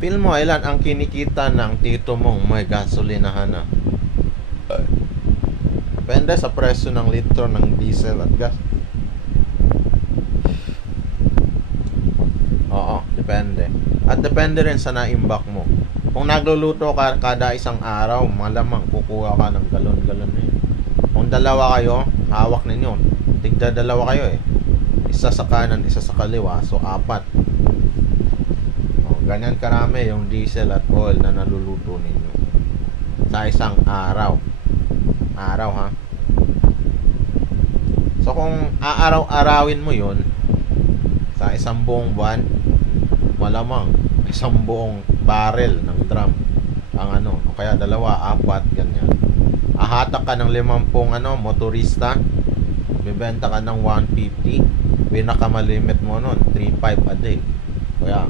Feel mo, ilan ang kinikita ng tito mong may gasolinahan na? Depende sa presyo ng litro ng diesel at gas. Oo, depende. At depende rin sa naimbak mo. Kung nagluluto ka kada isang araw, malamang kukuha ka ng galon-galon eh. Kung dalawa kayo, hawak ninyo. Tigda dalawa kayo eh. Isa sa kanan, isa sa kaliwa. So, 4. Ganyan karami yung diesel at oil na naluluto ninyo sa isang araw. Araw ha. So kung aaraw-arawin mo yun sa isang buong buwan, malamang isang buong barrel ng drum ang ano, o kaya 2, 4, ganyan. Ahatak ka ng 50 motorista, bibenta ka ng 150, pinakamalimit mo nun 3.5 a day. Kaya